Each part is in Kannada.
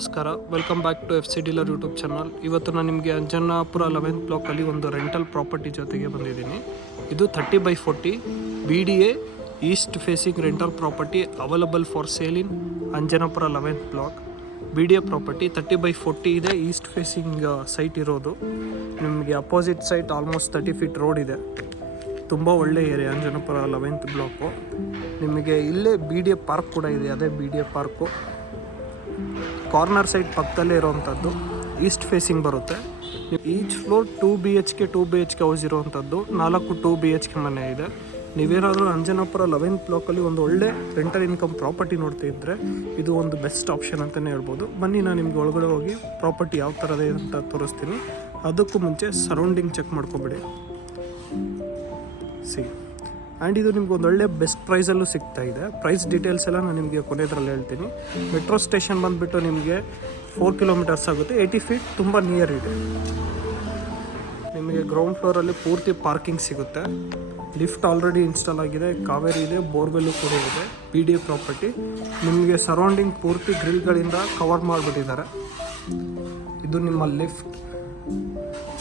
ನಮಸ್ಕಾರ, welcome back to FC dealer YouTube channel. ಇವತ್ತು ನಾನು ನಿಮಗೆ ಅಂಜನಾಪುರ 11th ಬ್ಲಾಕಲ್ಲಿ ಒಂದು ರೆಂಟಲ್ ಪ್ರಾಪರ್ಟಿ ಜೊತೆಗೆ ಬಂದಿದ್ದೀನಿ. ಇದು 30/40 BDA east facing rental property available for sale in Anjanapura 11th block. BDA property 30/40 ಇದೆ. ಈಸ್ಟ್ ಫೇಸಿಂಗ್ ಸೈಟ್ ಇರೋದು. ನಿಮಗೆ opposite site almost 30 feet road ಇದೆ. ತುಂಬ ಒಳ್ಳೆ ಏರಿಯಾ ಅಂಜನಾಪುರ 11th ಬ್ಲಾಕು. ನಿಮಗೆ ಇಲ್ಲೇ BDA ಪಾರ್ಕ್ ಕೂಡ ಇದೆ. ಅದೇ BDA ಪಾರ್ಕು ಕಾರ್ನರ್ ಸೈಡ್ ಪಕ್ಕದಲ್ಲೇ ಇರೋವಂಥದ್ದು. ಈಸ್ಟ್ ಫೇಸಿಂಗ್ ಬರುತ್ತೆ. ಈಚ್ ಫ್ಲೋರ್ 2 BHK ಹೌಸ್ ಇರೋವಂಥದ್ದು. 4 2 BHK ಮನೆ ಇದೆ. ನೀವೇನಾದರೂ ಅಂಜನಾಪುರ 11th ಬ್ಲಾಕಲ್ಲಿ ಒಂದು ಒಳ್ಳೆ ರೆಂಟಲ್ ಇನ್ಕಮ್ ಪ್ರಾಪರ್ಟಿ ನೋಡ್ತಾ ಇದ್ದರೆ ಇದು ಒಂದು ಬೆಸ್ಟ್ ಆಪ್ಷನ್ ಅಂತಲೇ ಹೇಳ್ಬೋದು. ಬನ್ನಿ, ನಾನು ನಿಮ್ಗೆ ಒಳಗಡೆ ಹೋಗಿ ಪ್ರಾಪರ್ಟಿ ಯಾವ ಥರದೇ ಅಂತ ತೋರಿಸ್ತೀನಿ. ಅದಕ್ಕೂ ಮುಂಚೆ ಸರೌಂಡಿಂಗ್ ಚೆಕ್ ಮಾಡ್ಕೊಬೇಡಿ. ಆ್ಯಂಡ್ ಇದು ನಿಮ್ಗೆ ಒಂದು ಒಳ್ಳೆ ಬೆಸ್ಟ್ ಪ್ರೈಸಲ್ಲೂ ಸಿಗ್ತಾ ಇದೆ. ಪ್ರೈಸ್ ಡೀಟೇಲ್ಸ್ ಎಲ್ಲ ನಾನು ನಿಮಗೆ ಕೊನೆಯದ್ರಲ್ಲಿ ಹೇಳ್ತೀನಿ. ಮೆಟ್ರೋ ಸ್ಟೇಷನ್ ಬಂದುಬಿಟ್ಟು ನಿಮಗೆ 4 ಕಿಲೋಮೀಟರ್ಸ್ ಆಗುತ್ತೆ. 80 ಫೀಟ್ ತುಂಬ ನಿಯರ್ ಇದೆ. ನಿಮಗೆ ಗ್ರೌಂಡ್ ಫ್ಲೋರಲ್ಲಿ ಪೂರ್ತಿ ಪಾರ್ಕಿಂಗ್ ಸಿಗುತ್ತೆ. ಲಿಫ್ಟ್ ಆಲ್ರೆಡಿ ಇನ್ಸ್ಟಾಲ್ ಆಗಿದೆ. ಕಾವೇರಿ ಇದೆ, ಬೋರ್ವೆಲ್ಲು ಕೂಡ ಇದೆ. BDA ಪ್ರಾಪರ್ಟಿ ನಿಮಗೆ ಸರೌಂಡಿಂಗ್ ಪೂರ್ತಿ ಗ್ರಿಲ್ಗಳಿಂದ ಕವರ್ ಮಾಡಿಬಿಟ್ಟಿದ್ದಾರೆ. ಇದು ನಿಮ್ಮ ಲಿಫ್ಟ್.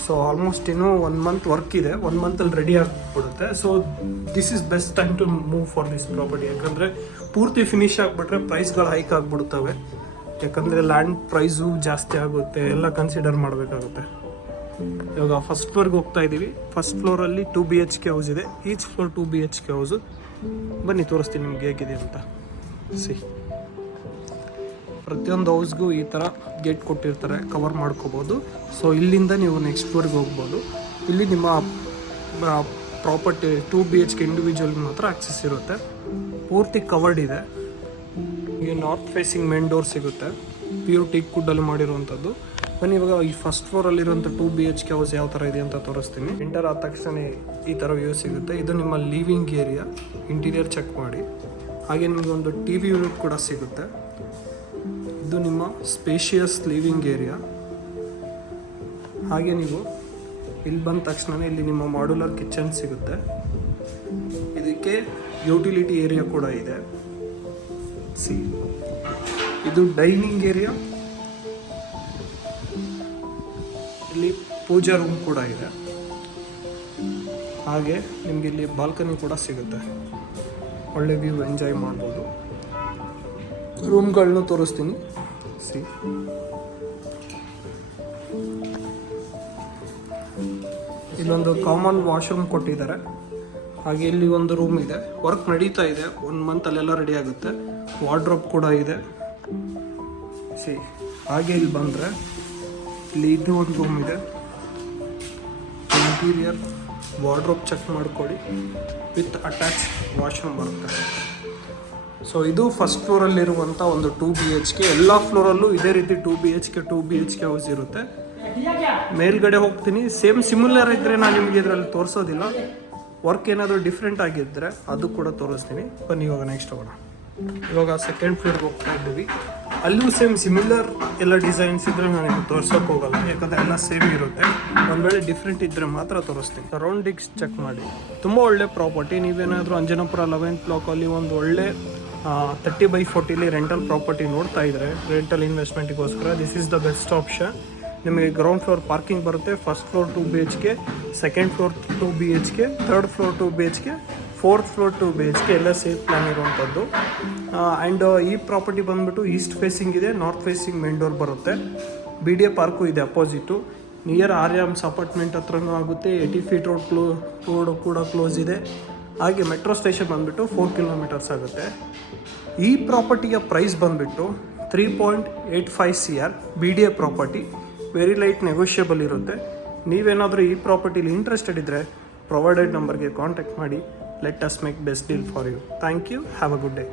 ಸೊ ಆಲ್ಮೋಸ್ಟ್ ಇನ್ನೂ 1 ಮಂತ್ ವರ್ಕ್ ಇದೆ. 1 ಮಂತಲ್ಲಿ ರೆಡಿ ಆಗಿಬಿಡುತ್ತೆ. So this is best time to move for this property. ಯಾಕಂದರೆ ಪೂರ್ತಿ ಫಿನಿಶ್ ಆಗಿಬಿಟ್ರೆ ಪ್ರೈಸ್ಗಳು ಹೈಕ್ ಆಗಿಬಿಡುತ್ತವೆ. ಯಾಕಂದರೆ ಲ್ಯಾಂಡ್ ಪ್ರೈಸು ಜಾಸ್ತಿ ಆಗುತ್ತೆ, ಎಲ್ಲ ಕನ್ಸಿಡರ್ ಮಾಡಬೇಕಾಗುತ್ತೆ. ಇವಾಗ ಫಸ್ಟ್ ಫ್ಲೋರ್ಗೆ ಹೋಗ್ತಾ ಇದ್ದೀವಿ. ಫಸ್ಟ್ ಫ್ಲೋರಲ್ಲಿ 2 BHK ಹೌಸ್ ಇದೆ. Each floor 2 BHK house. ಬನ್ನಿ ತೋರಿಸ್ತೀನಿ ನಿಮ್ಗೆ ಹೇಗಿದೆ ಅಂತ. ಪ್ರತಿಯೊಂದು ಹೌಸ್ಗೂ ಈ ಥರ ಗೇಟ್ ಕೊಟ್ಟಿರ್ತಾರೆ, ಕವರ್ ಮಾಡ್ಕೋಬೋದು. ಸೊ ಇಲ್ಲಿಂದ ನೀವು ನೆಕ್ಸ್ಟ್ ಫ್ಲೋರ್ಗೆ ಹೋಗ್ಬೋದು. ಇಲ್ಲಿ ನಿಮ್ಮ ಪ್ರಾಪರ್ಟಿ 2 BHK ಇಂಡಿವಿಜುವಲ್ಗೆ ಮಾತ್ರ ಆಕ್ಸೆಸ್ ಇರುತ್ತೆ. ಪೂರ್ತಿ ಕವರ್ಡ್ ಇದೆ. ಈಗ ನಾರ್ತ್ ಫೇಸಿಂಗ್ ಮೇನ್ ಡೋರ್ ಸಿಗುತ್ತೆ. ಪ್ಯೂರ್ ಟೀಕ್ ವುಡ್ಡಲ್ಲಿ ಮಾಡಿರುವಂಥದ್ದು. ಬನ್ನಿ ಇವಾಗ ಈ ಫಸ್ಟ್ ಫ್ಲೋರಲ್ಲಿರುವಂಥ 2 BHK ಹೌಸ್ ಯಾವ ಥರ ಇದೆ ಅಂತ ತೋರಿಸ್ತೀನಿ. ಎಂಟರ್ ಆದ ತಕ್ಷಣ ಈ ಥರ ವ್ಯೂ ಸಿಗುತ್ತೆ. ಇದು ನಿಮ್ಮ ಲಿವಿಂಗ್ ಏರಿಯಾ. ಇಂಟೀರಿಯರ್ ಚೆಕ್ ಮಾಡಿ. ಹಾಗೆ ನಿಮಗೆ ಒಂದು TV ಯೂನಿಟ್ ಕೂಡ ಸಿಗುತ್ತೆ. ಇದು ನಿಮ್ಮ ಸ್ಪೇಷಿಯಸ್ ಲಿವಿಂಗ್ ಏರಿಯಾ. ಹಾಗೆ ನೀವು ಇಲ್ಲಿ ಬಂದ ತಕ್ಷಣ ಇಲ್ಲಿ ನಿಮ್ಮ ಮಾಡ್ಯುಲರ್ ಕಿಚನ್ ಸಿಗುತ್ತೆ. ಇದಕ್ಕೆ ಯುಟಿಲಿಟಿ ಏರಿಯಾ ಕೂಡ ಇದೆ. ಇದು ಡೈನಿಂಗ್ ಏರಿಯಾ. ಇಲ್ಲಿ ಪೂಜಾ ರೂಮ್ ಕೂಡ ಇದೆ. ಹಾಗೆ ನಿಮಗೆ ಇಲ್ಲಿ ಬಾಲ್ಕನಿ ಕೂಡ ಸಿಗುತ್ತೆ. ಒಳ್ಳೆ ವ್ಯೂ ಎಂಜಾಯ್ ಮಾಡ್ಬೋದು. ರೂಮ್ಗಳನ್ನೂ ತೋರಿಸ್ತೀನಿ. ಇಲ್ಲೊಂದು ಕಾಮನ್ ವಾಶ್ರೂಮ್ ಕೊಟ್ಟಿದ್ದಾರೆ. ಹಾಗೆ ಇಲ್ಲಿ ಒಂದು ರೂಮ್ ಇದೆ. ವರ್ಕ್ ನಡೀತಾ ಇದೆ. 1 ಮಂತಲ್ಲೆಲ್ಲ ರೆಡಿ ಆಗುತ್ತೆ. ವಾರ್ಡ್ರೋಬ್ ಕೂಡ ಇದೆ. ಹಾಗೆ ಇಲ್ಲಿ ಬಂದರೆ ಇಲ್ಲಿ ಇದು ಒಂದು ರೂಮ್ ಇದೆ. ಇಂಟೀರಿಯರ್ ವಾರ್ಡ್ರೋಬ್ ಚೆಕ್ ಮಾಡ್ಕೊಳ್ಳಿ. ವಿತ್ ಅಟ್ಯಾಚ್ ವಾಶ್ರೂಮ್ ಬರುತ್ತೆ. ಸೊ ಇದು ಫಸ್ಟ್ ಫ್ಲೋರಲ್ಲಿರುವಂಥ ಒಂದು 2 BHK. ಎಲ್ಲ ಫ್ಲೋರಲ್ಲೂ ಇದೇ ರೀತಿ 2 BHK ಹೌಸ್ ಇರುತ್ತೆ. ಮೇಲ್ಗಡೆ ಹೋಗ್ತೀನಿ. ಸೇಮ್ ಸಿಮಿಲರ್ ಇದ್ದರೆ ನಾನು ನಿಮಗೆ ಇದರಲ್ಲಿ ತೋರಿಸೋದಿಲ್ಲ. ವರ್ಕ್ ಏನಾದರೂ ಡಿಫ್ರೆಂಟ್ ಆಗಿದ್ದರೆ ಅದು ಕೂಡ ತೋರಿಸ್ತೀನಿ. ಬನ್ನಿ ಇವಾಗ ನೆಕ್ಸ್ಟ್ ಹೋಗೋಣ. ಇವಾಗ ಸೆಕೆಂಡ್ ಫ್ಲೋರ್ಗೆ ಹೋಗ್ತಾ ಇದ್ದೀವಿ. ಅಲ್ಲೂ ಸೇಮ್ ಸಿಮಿಲರ್ ಎಲ್ಲ ಡಿಸೈನ್ಸ್ ಇದ್ದರೆ ನಾನು ತೋರ್ಸೋಕೆ ಹೋಗಲ್ಲ. ಯಾಕಂದರೆ ಎಲ್ಲ ಸೇಮ್ ಇರುತ್ತೆ. ಒಂದು ವೇಳೆ ಡಿಫ್ರೆಂಟ್ ಇದ್ದರೆ ಮಾತ್ರ ತೋರಿಸ್ತೀನಿ. ಸರೌಂಡಿಂಗ್ಸ್ ಚೆಕ್ ಮಾಡಿ. ತುಂಬ ಒಳ್ಳೆ ಪ್ರಾಪರ್ಟಿ. ನೀವೇನಾದರೂ ಅಂಜನಾಪುರ 11th ಬ್ಲಾಕಲ್ಲಿ ಒಂದು ಒಳ್ಳೆ 30/40 ರೆಂಟಲ್ ಪ್ರಾಪರ್ಟಿ ನೋಡ್ತಾ ಇದ್ದರೆ ರೆಂಟಲ್ ಇನ್ವೆಸ್ಟ್ಮೆಂಟಿಗೋಸ್ಕರ this is the best option. ನಿಮಗೆ ಗ್ರೌಂಡ್ ಫ್ಲೋರ್ ಪಾರ್ಕಿಂಗ್ ಬರುತ್ತೆ. First floor 2 BHK, second floor 2 BHK, third floor 2 BHK, fourth floor 2 BHK ಎಲ್ಲ ಸೇಫ್ ಪ್ಲ್ಯಾನ್ ಇರುವಂಥದ್ದು. ಆ್ಯಂಡ್ ಈ ಪ್ರಾಪರ್ಟಿ ಬಂದುಬಿಟ್ಟು ಈಸ್ಟ್ ಫೇಸಿಂಗ್ ಇದೆ. ನಾರ್ತ್ ಫೇಸಿಂಗ್ ಮೇನ್ ಡೋರ್ ಬರುತ್ತೆ. BDA ಪಾರ್ಕು ಇದೆ ಅಪೋಸಿಟು. ನಿಯರ್ ಆರ್ಯಾಮ್ಸ್ ಅಪಾರ್ಟ್ಮೆಂಟ್ ಹತ್ರನೂ ಆಗುತ್ತೆ. 80 ಫೀಟ್ ರೋಡ್ ಕೂಡ ಕ್ಲೋಸ್ ಇದೆ. ಹಾಗೆ ಮೆಟ್ರೋ ಸ್ಟೇಷನ್ ಬಂದುಬಿಟ್ಟು 4 ಕಿಲೋಮೀಟರ್ಸ್ ಆಗುತ್ತೆ. ಈ ಪ್ರಾಪರ್ಟಿಯ ಪ್ರೈಸ್ ಬಂದುಬಿಟ್ಟು 3.85 CR. BDA property very light negotiable ಇರುತ್ತೆ. ನೀವೇನಾದರೂ ಈ ಪ್ರಾಪರ್ಟಿಲಿ ಇಂಟ್ರೆಸ್ಟೆಡ್ ಇದ್ದರೆ ಪ್ರೊವೈಡೆಡ್ ನಂಬರ್ಗೆ ಕಾಂಟ್ಯಾಕ್ಟ್ ಮಾಡಿ. Let us make best deal for you. Thank you. Have a good day.